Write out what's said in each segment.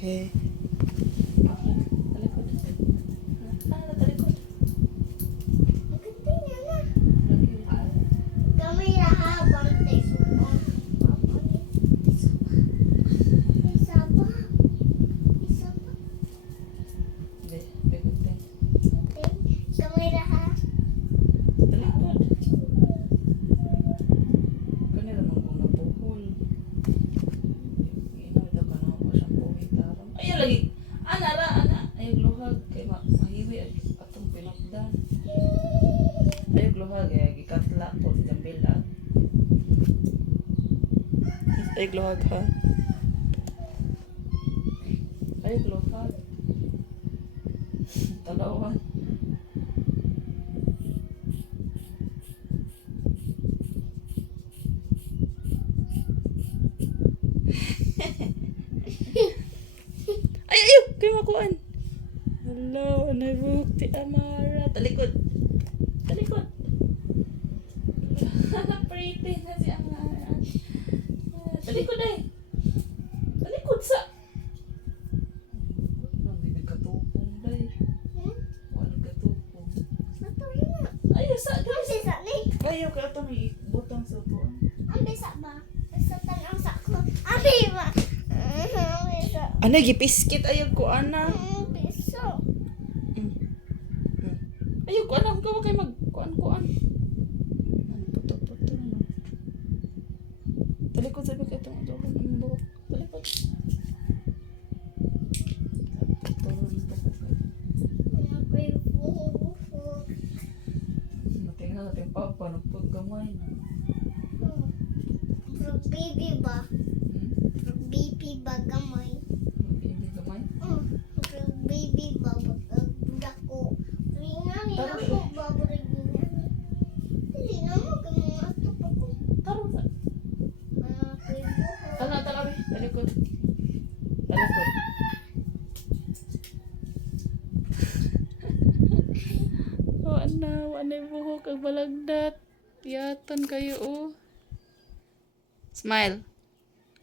Okay. Okay. Talikod. Talikod. Kami habang tesupon. Isa pa. Begunting. Kami ha. Talikod. Kani naman kung nabuhol. Inaw ito ka na ako siyang buhay tarong. Ayaw lagi. Ana. Ayaw luhag. Kaya mahiwi atong pinagdan. Ayaw luhag. Ayaw gikatla po sa jambila. Ayaw luhag ha. Ayaw luhag. Talawan. Ayaw! Kayo makuan. Hello, anay bukti Amara. Talikod. Pretty na si Amara. Talikod ay. Talikod sa. Hindi nagkatupong day. Wala nagkatupong. Ayaw sa. Bisa ni. Ayaw ka ito may butang sa upuan. Ang bisa ba? Bisa tanang sa ko. Abi ba? Bisa. Ano, gipiskit ayaw ko, ana. Bisa. Ayaw ko, ana. Huwag kayo mag-kuan. Ano, puto. Talikod sabi ka itong adulong ng buhok. Talikod. Matingnan natin papa, nagpaggamay na. Baby ba? Baby ba gamay? Hindi gamay. Baby ba? Budak ko. Ringan ako ba? Ringan mo kung mato pa ko. Taro sa. Tanabi. Talikod. Oh, ana yung buhok ang balagdat. Tiyatan kayo, oh. Smile.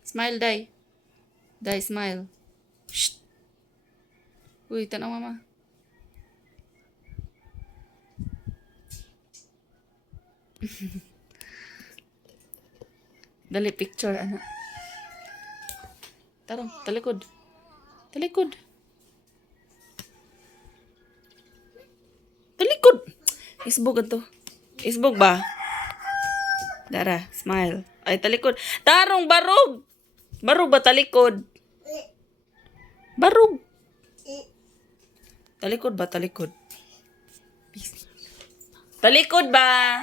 Smile, Day. Day, smile. Shh. Uy, tanaw mama. Dali, picture, anak. Tarong, talikod. Talikod. Isbog ito. Isbog ba? Dara, smile. Ay, talikod. Tarong, barog! Barog ba talikod? Barog. Talikod ba? Talikod ba?